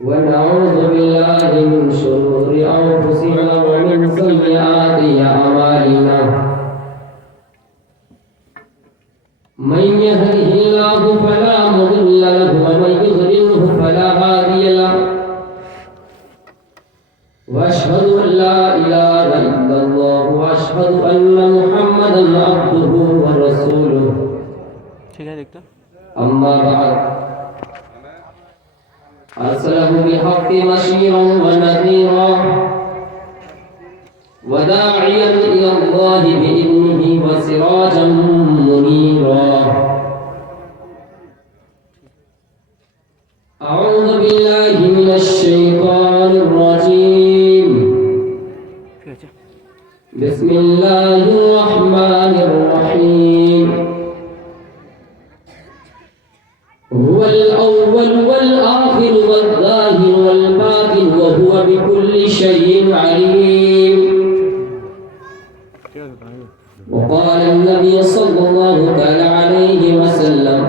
ونعوذ بالله من شرور أنفسنا ومن سيئات أعمالنا من يهده الله فلا مضل له ومن يضلله فلا هادي له وأشهد أن لا إله إلا الله وأشهد أن محمدا عبده ورسوله أما بعد أرسله بالحق بشيرا ونذيرا وداعيا إلى الله بإذنه وسراجا منيرا أعوذ بالله من الشيطان الرجيم بسم الله الرحمن الرحيم هو الأول والآخر والظاهر والباطن وهو بكل شيء عليم وقال النبي صلى الله عليه وسلم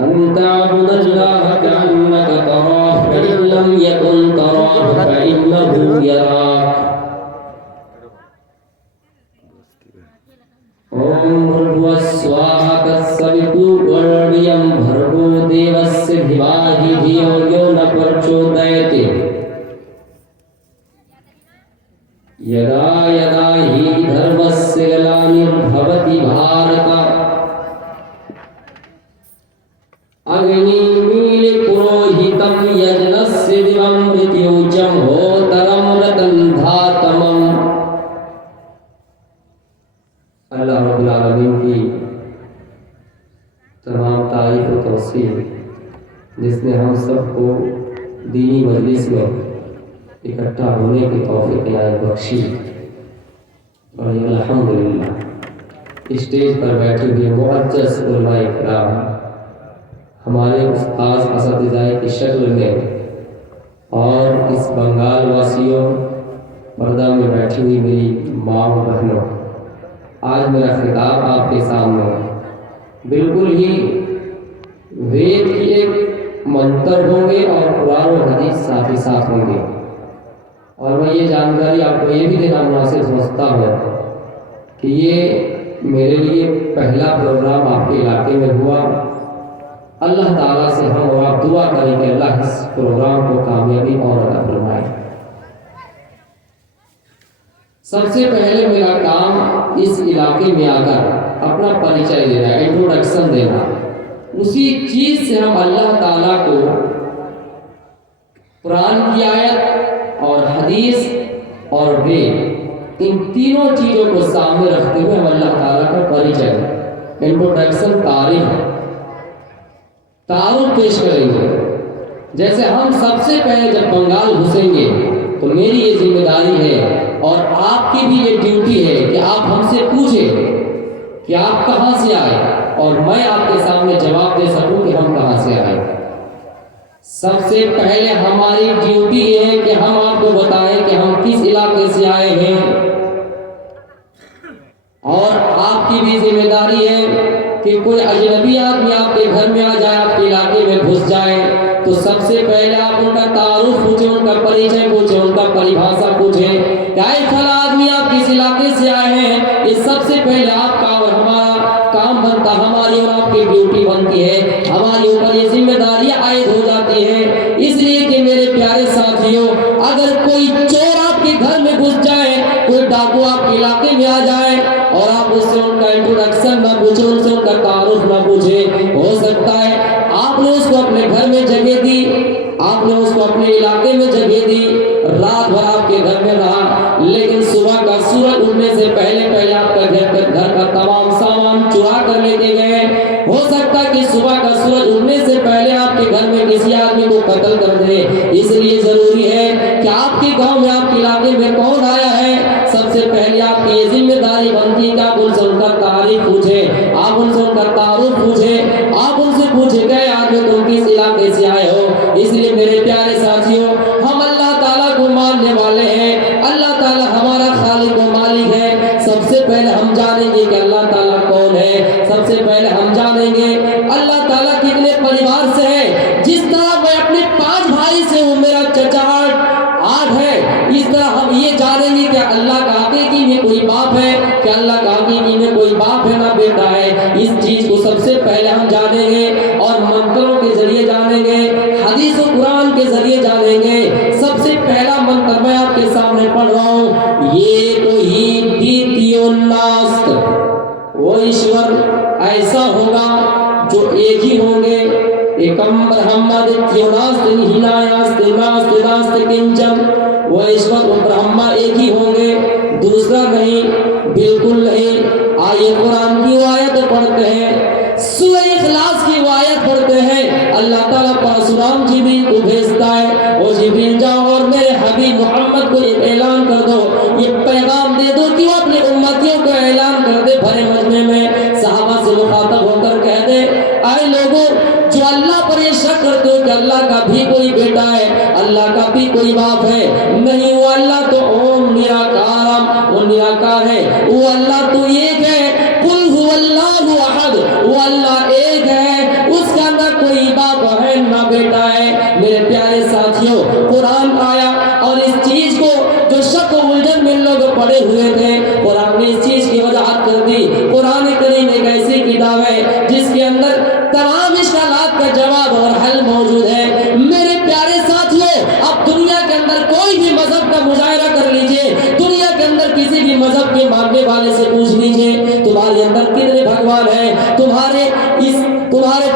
أن تعبد الله كأنك تراه فإن لم يكن تراه فإنه يراك ओम भूर्भुवस्वाहा तत्सवितुर्वरेण्यं भर्गो देवस्य धीमहि धियो यो न प्रचोदयात् यदा यदा हि धर्मस्य ग्लानिर्भवति भारत अग्निमीलिपुरोहितं यज्ञस्य दिवं मृत्युजं होतरं रतन्धातमम् अल्लाह रब्बुल आलमीन की तमाम तारीफ और तौसीफ जिसने हम सबको दीनी मजलिस में इकट्ठा होने की तौफीक इनायत बख्शी और अल्हम्दुलिल्लाह स्टेज पर बैठे हुए मुअज्जज़ उलमाए किराम हमारे उस्ताद असतिज़ाए की शक्ल में और इस बंगाल वासियों पर्दा में बैठी हुई मेरी माँ और बहनों, आज मेरा खिताब आपके सामने बिल्कुल ही वेद की एक मंत्र होंगे और कुरान और हदीस साथ ही साथ होंगे। और मैं ये जानकारी आपको ये भी देना मुनासिब समझता हूँ कि ये मेरे लिए पहला प्रोग्राम आपके इलाके में हुआ। अल्लाह ताला से हम और आप दुआ करें कि अल्लाह इस प्रोग्राम को कामयाबी और अता फरमाए। सबसे पहले मेरा काम इस इलाके में आकर अपना परिचय देना, इंट्रोडक्शन देना। उसी चीज से हम अल्लाह ताला को कुरान की आयत और हदीस और वेद, इन तीनों चीजों को सामने रखते हुए हम अल्लाह ताला का परिचय, इंट्रोडक्शन, तारुफ पेश करेंगे। जैसे हम सबसे पहले जब बंगाल घुसेंगे तो मेरी ये जिम्मेदारी है और आपकी भी ये ड्यूटी है कि आप हमसे पूछें कि आप कहाँ से आए और मैं आपके सामने जवाब दे सकूं कि हम कहाँ से आए। सबसे पहले हमारी ड्यूटी ये है कि हम आपको बताएं कि हम किस इलाके से आए हैं, और आपकी भी जिम्मेदारी है कि कोई अजनबी आदमी आपके घर में आ जाए, आपके इलाके में घुस जाए, तो सबसे पहले आप उनका तारुफ पूछें, उनका परिचय पूछें, उनका परिभाषा पूछें। क्या फला आदमी आप किस इलाके से आए हैं, इस सबसे पहले आपका और हमारा काम बनता, हमारी और आपकी ड्यूटी बनती है, हमारे ऊपर ये जिम्मेदारी आयद हो जाती है। इसलिए कि मेरे प्यारे साथियों, अगर कोई चोर आपके घर में घुस जाए, कोई डाकू आपके इलाके में आ जाए और आप उससे उनका इंट्रोडक्शन ना पूछे, उनसे उनका तारुफ ना पूछे, हो सकता है आपने उसको अपने घर में जगह दी, आपने उसको अपने इलाके में जगह दी, रात भर आपके घर में रहा, लेकिन सुबह का सूरज उठने से पहले पहले आपका घर का तमाम सामान चुरा कर लेके गए। हो सकता है कि सुबह का सूरज उठने से पहले आपके घर में किसी आदमी को कत्ल कर दे। इसलिए जरूरी है कि आपके गांव में, आपके इलाके में कौन आया है, सबसे पहले आपकी ये जिम्मेदारी बनती है कि आप उनसे उनका तारीफ पूछे, आप उनसे उनका तारुफ पूछे, आप उनसे पूछे गए आदमी तुम किस इलाके से आए हो। इसलिए मेरे प्यारे साथियों, हम अल्लाह ताला को मानने वाले हैं, अल्लाह ताला हमारा खालिक व मालिक है। सबसे पहले हम जानेंगे कि अल्लाह ताला कौन है, सबसे पहले हम जानेंगे अल्लाह ताला कितने परिवार से है। जिस तरह मैं منتروں کے ذریعے جانیں گے، حدیث و قرآن کے ذریعے جانیں گے۔ سب سے پہلا منتر میں آپ کے سامنے پڑھ رہا ہوں، یہ تو ہی دیتیو ناست، وہ ایشور ایسا ہوگا جو ایک ہی ہوں گے، ایکم برہما دیتیو ناست ہینایاست ناست ناست کنچن، وہ ایشور و برہما ایک ہی ہوں گے، دوسرا نہیں، بالکل نہیں۔ آئیے قرآن کی آیت پڑھتے ہیں، سورہ اخلاص کی آیت پڑھتے ہیں۔ اللہ تعالیٰ پرشرام جبریل کو بھیجتا ہے، اور جبریل جاؤ اور میرے حبیب محمد کو یہ اعلان کر دو، یہ پیغام دے دو کہ وہ اپنے امتیوں کو اعلان کر دے بھرے مجمع میں۔ صحابہ سے مخاطب ہو کر کہہ دے، اے لوگوں جو اللہ پر یہ شک کرتے ہو کہ اللہ کا بھی کوئی بیٹا ہے، اللہ کا بھی کوئی باپ ہے، نہیں، وہ اللہ تو اوم نراکارم، وہ نراکار ہے، وہ اللہ تو ایک ہے، قل هو اللہ احد، وہ اللہ ایک ہے، اس کا نہ کوئی باپ ہے نہ بیٹا ہے۔ میرے پیارے ساتھیوں، قرآن آیا اور اس چیز کو جو شک و الجھن میں لوگ پڑے ہوئے تھے، قرآن نے اس چیز کی وضاحت کر دی۔ قرآن کریم ایک ایسی کتاب ہے جس کے اندر تمام اشکالات کا جواب اور حل موجود ہے۔ میرے پیارے ساتھیوں، اب دنیا کے اندر کوئی بھی مذہب کا مظاہرہ کر لیجئے، دنیا کے اندر کسی بھی مذہب کے ماننے والے سے پوچھ لیجئے تمہارے اندر کتنے بھگوان ہیں، تمہارے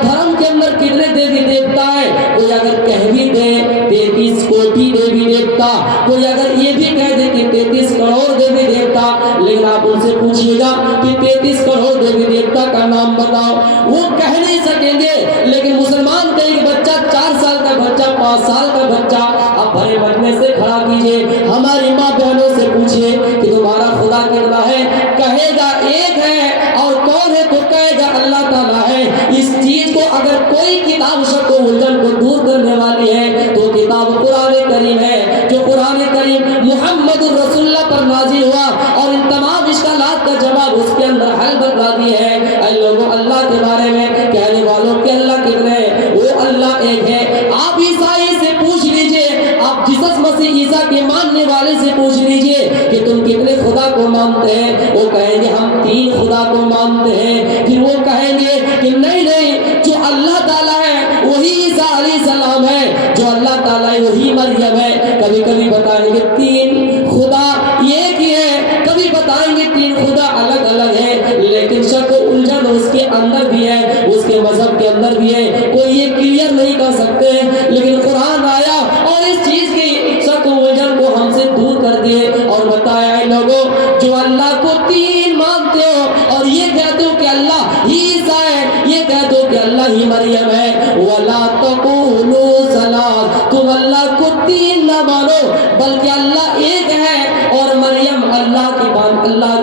دھرم کے اندر کتنے دیوی دیوتا ہے۔ کوئی اگر کہہ بھی دے 33 کوٹی دیوی دیوتا، کوئی اگر یہ بھی کہہ دے کہ 33 کروڑ دیوی دیوتا، لیکن آپ ان سے پوچھئے گا کہ 33 کروڑ دیوی دیوتا کا نام بتاؤ، وہ کہہ نہیں سکیں گے۔ لیکن مسلمان کا ایک بچہ، 4 سال کا بچہ، 5 سال کا بچہ، اب بھرے مجمع سے کھڑا کیجئے، ہماری ماں بہنوں سے پوچھئے کہ تمہارا خدا کتنا ہے، کہے گا ایک ہے، اور کون ہے تو کہے گا اللہ تعالیٰ ہے۔ اس چیز کو اگر کوئی کتاب شک و الجھن کو دور کرنے والی ہے تو کتاب قرآن کریم ہے، جو قرآن کریم محمد الرسول اللہ پر نازل ہوا اور ان تمام اشکالات کا جواب اس کے اندر حل بتلا دی ہے۔ اے لوگوں، اللہ کے بارے میں کہنے والوں کہ اللہ کتنے ہیں، وہ اللہ ایک ہے۔ آپ عیسائی سے پوچھ لیجئے، آپ جیسس مسیح عیسیٰ کے ماننے والے سے پوچھ لیجئے کہ تم کتنے خدا کو مانتے ہیں، وہ کہیں گے ہم 3 خدا کو مانتے ہیں۔ پھر وہ کہیں گے کہ نہیں نہیں، جو اللہ تعالیٰ ہے وہی عیسیٰ علیہ السلام ہے، جو اللہ تعالیٰ ہے وہی مریم ہے۔ کبھی کبھی بتائیں گے 3 خدا ایک ہی ہے، کبھی بتائیں گے 3 خدا الگ الگ ہے، لیکن شک و الجھن اس کے اندر بھی ہے، اس کے مذہب کے اندر بھی ہے، کوئی یہ کلیئر نہیں کر سکتے۔ لیکن قرآن آیا اور اس چیز کی شک و الجھن کو ہم سے دور کر دیے اور بتایا، اے لوگوں جو اللہ کو 3 مانتے ہو اور یہ کہتے ہو کہ اللہ ہی عیسیٰ ہے، یہ کہتے ہو کہ اللہ ہی مریم ہے، وَلَا تَقُولُوا ثَلَاثَ، تم اللہ کو 3 نہ مانو بلکہ اللہ ایک ہے، اور مریم اللہ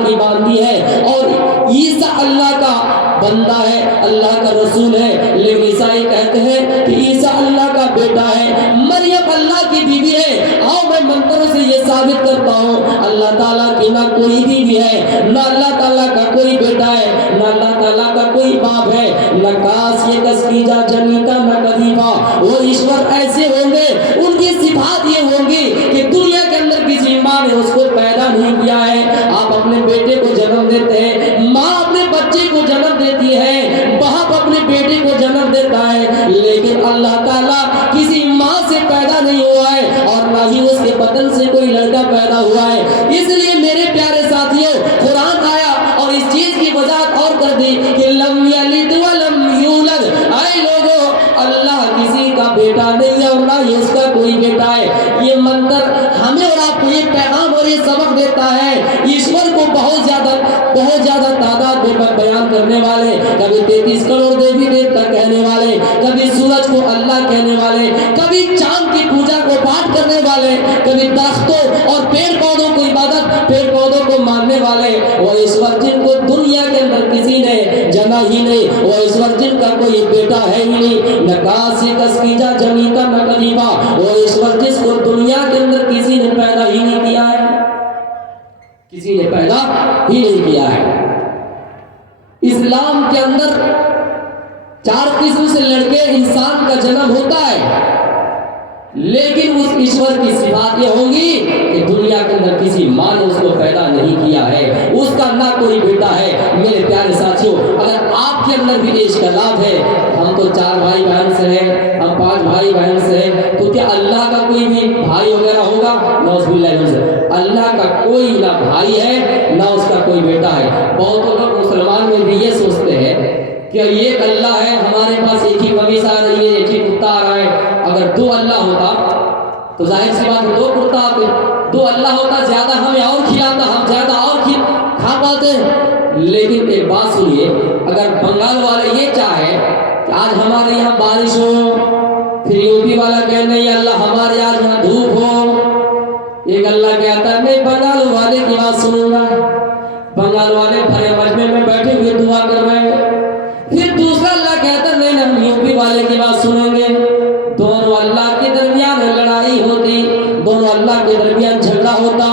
کی باندھی ہے، اور عیسیٰ اللہ کا بندہ ہے، اللہ کا رسول ہے۔ لیکن عیسائی کہتے ہیں کہ عیسیٰ اللہ کا بیٹا ہے، مریم اللہ کی بیوی ہے۔ آؤ میں منتر سے یہ ثابت کرتا ہوں، اللہ تعالیٰ کی نہ کوئی بیوی ہے، نہ اللہ تعالیٰ کا کوئی بیٹا ہے، نہ اللہ تعالیٰ کا کوئی باپ ہے، نہ کاس یہ کسکیجا جنیتا نہ کدیفا۔ وہ ایشور ایسے ہوں گے، ان کی صفات یہ ہوں گی کہ دنیا کے اندر کسی ماں نے اس کو پیدا نہیں کیا ہے۔ آپ اپنے بیٹے کو جنم دیتے ہیں، ماں اپنے بچے کو جنم دیتی ہے، باپ اپنے بیٹے کو جنم دیتا ہے، لیکن اللہ تعالیٰ کسی ماں سے پیدا نہیں ہوا ہے اور نہ ہی اس کے بدن سے کوئی لڑکا پیدا ہوا ہے۔ اس لیے میرے پیارے ساتھیوں، قرآن آیا اور اس چیز کی وضاحت اور کر دی کہ لم یلد ولم یولد، اے لوگوں اللہ کسی کا بیٹا نہیں ہے اور نہ ہی اس کا کوئی بیٹا ہے۔ یہ منتر ہمیں اور آپ کو یہ پیغام اور یہ سبق دیتا ہے۔ ایشور کو بہت زیادہ تعداد میں بیان کرنے والے، کبھی 33 کروڑ دیوی دیوتا کہنے والے، کبھی سورج کو اللہ کہنے والے، کبھی چاند کی پوجا کو پاٹ کرنے والے، کبھی درختوں اور پیڑ پودوں کو عبادت، پیڑ پودوں کو ماننے والے، وہ ایشور جن کو دنیا کے اندر کسی نے جنا ہی نہیں، وہ ایشور جن کا کوئی بیٹا ہے ہی نہیں، نہ کاسی کسکیجا جنیتا نہ کدیفا، وہ ایشور جس کو دنیا کے اندر کسی نے پیدا ہی نہیں کیا ہے، کسی نے پیدا ہی نہیں کیا ہے۔ اسلام کے اندر 4 قسم سے لڑکے انسان کا جنم ہوتا ہے، لیکن اس ایشور کی صفات یہ ہوں گی کہ دنیا کے اندر کسی ماں نے اس کو پیدا نہیں کیا ہے، اس کا نہ کوئی بیٹا ہے۔ میرے پیارے ساتھیوں، اگر آپ کے اندر بھی اشکالات ہے، ہم تو 4 भाई बहन से हैं, हम 5 भाई बहन से हैं, तो क्या अल्लाह का कोई भी भाई वगैरह होगा? नौज़ुबिल्लाह, अल्लाह का कोई ना भाई है ना उसका कोई बेटा है। बहुत लोग मुसलमान में भी ये सोचते हैं कि एक अल्लाह है, हमारे पास एक ही कमीज आ रही है, एक ही कुत्ता आ रहा है। अगर 2 अल्लाह होता तो जाहिर सी बात है 2 कुत्ता आते, 2 अल्लाह होता ज्यादा हमें और खिलाता, हम ज्यादा और खा पाते। लेकिन एक बात सुनिए, अगर बंगाल वाले ये चाहे कि आज हमारे यहाँ बारिश हो, फिर यूपी वाला कहे नहीं अल्लाह हमारे आज यहाँ धूप हो, एक अल्लाह कहता है मैं बंगाल वाले की बात सुनूंगा। बंगाल वाले भरे मजमे में बैठे हुए दुआ कर रहे हैं, फिर दूसरा अल्लाह कहता है नहीं हम यूपी वाले की बात सुनेंगे। दोनों अल्लाह के दरमियान लड़ाई होती, दोनों अल्लाह के दरमियान झगड़ा होता।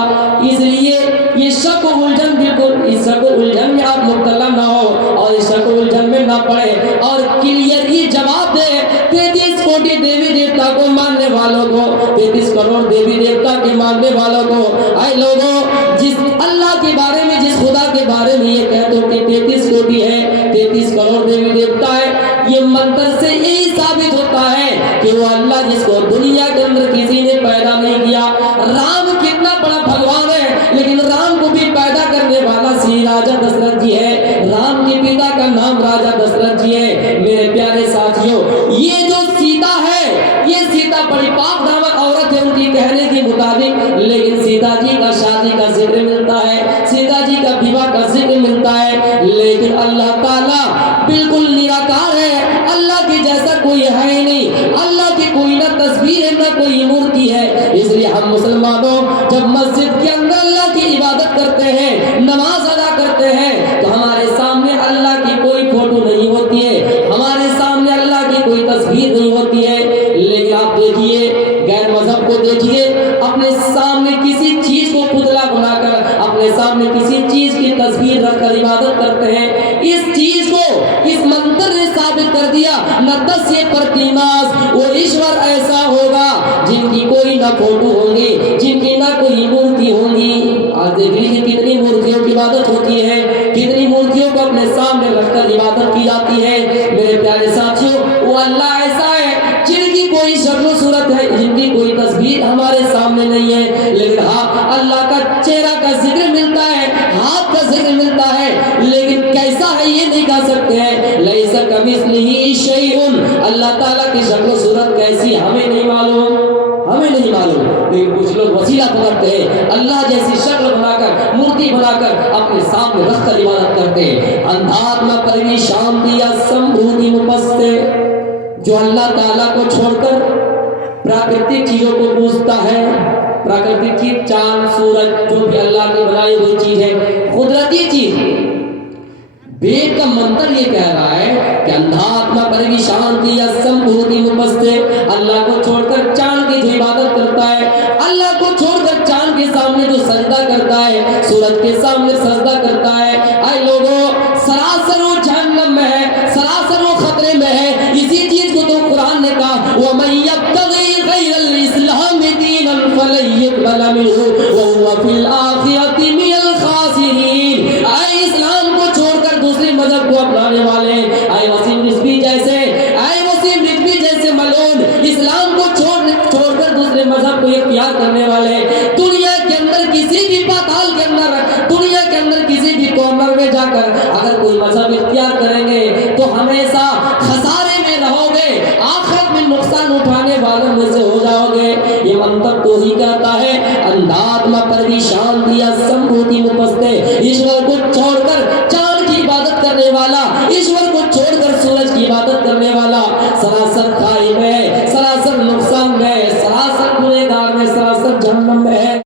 इसलिए ये शक उलझन, बिल्कुल इस शक उलझन में आप मुब्तला ना हो और इस शक उलझन में ना पड़े और क्लियर ये जवाब दे 33 कोटि देवी देवता को मानने वालों को, 33 करोड़ देवी देवता के मानने वालों को, आए लोगों जिस अल्लाह के बारे में, जिस खुदा के बारे में ये कहते हो कि 33 कोटि है, 33 करोड़ देवी देवता है, ये मंत्र से यही साबित होता है कि वो अल्लाह जिसको दुनिया के अंदर किसी ने पैदा नहीं किया। राम कितना बड़ा भगवान है, लेकिन राम को भी पैदा करने वाला श्री राजा दशरथ जी है। राम के पिता का नाम राजा दशरथ जी है। मेरे प्यारे साथियों, ये जो सीता है, ये सीता बड़ी पाक दामन औरत है उनकी कहने के मुताबिक, लेकिन सीता जी का शादी का जिक्र मिलता है, सीता जी का विवाह का जिक्र मिलता है, लेकिन अल्लाह ताला बिल्कुल निराकार है। अल्लाह के जैसा कोई है ही नहीं, अल्लाह की कोई ना तस्वीर है ना कोई मूर्ति है। इसलिए हम मुसलमानों जब मस्जिद के अंदर अल्लाह की इबादत करते हैं, नमाज अदा करते हैं, तो हमारे सामने अल्लाह की कोई फोटो नहीं होती है, हमारे सामने अल्लाह की कोई तस्वीर नहीं होती है। लेकिन आप देखिए गैर मजहब को देखिए, अपने सामने किसी चीज को पुतला बनाकर, अपने सामने किसी चीज की तस्वीर रखकर इबादत करते हैं। इस चीज को इस मंत्र ने साबित कर दिया, नतस्य प्रतिमास, वो ईश्वर ऐसा होगा जिनकी कोई ना फोटो होंगी, जिनकी ना कोई मूर्ति होंगी। आज देख लीजिए कितनी मूर्तियों की इबादत होती है, कितनी मूर्तियों को अपने सामने रखकर इबादत की जाती है। मेरे प्यारे साथियों, वो अल्लाह ऐसा है जिनकी कोई शक्ल सूरत है, जिनकी कोई तस्वीर हमारे सामने नहीं है, लेकिन हाँ अल्लाह का चेहरा का जिक्र मिलता है, हाथ का जिक्र मिलता है, लेकिन कैसा है ये नहीं कह सकते हैं। लैसा कमिस्लिही शैउन, अल्लाह ताला की शक्ल सूरत कैसी हमें नहीं मालूम, हमें नहीं मालूम। लेकिन कुछ लोग वसीला पकड़ते हैं, अल्लाह जैसी शक्ल बनाकर, मूर्ति बनाकर अपने सामने रखकर इबादत करते हैं। अंधात्मा परवी शांति या संभूति मुपस्ते, जो अल्लाह ताला को छोड़कर प्राकृतिक चीजों को पूजता है, प्राकृतिक चीज चांद सूरज जो भी अल्लाह की बनाई हुई चीज है, कुदरती चीज, वेद का मंत्र ये कह रहा है कि अंधात्मा परवी शांति या संभूति मुपस्ते, अल्लाह को छोड़कर चांद की जो इबादत करता है, अल्लाह को छोड़कर चांद के सामने जो सजदा करता है, सूरज के सामने सजदा करता है, आए लोगों सरासर वो जहन्नम में है, सरासर वो खतरे में है। इसी चीज को तो कुरान ने कहा वमन यब्तगी गैरल इस्लाम दीनन फलन युक़बल मिन्हु व हुवा फिल आखिरति मिनल खासिरीन। आए इस्लाम को छोड़कर दूसरे मजहब को अपनाने वाले, आए वसीम रिजवी जैसे, आए वसीम रिजवी जैसे मलून, इस्लाम को छोड़कर दूसरे मजहब को इख्तियार करने वाले, दुनिया के अंदर किसी भी पाताल के अंदर, दुनिया के अंदर किसी भी कॉर्नर में जाकर अगर कोई मजहब इख्तियार करेंगे तो हमेशा खसारे में रहोगे, आखिरत में नुकसान उठाने वालों में से हो जाओगे। ये मंत्र तो ही कहता है अंधात्मा परवी शांति या संभूति मुपस्ते, ईश्वर को छोड़कर चांद की इबादत करने वाला,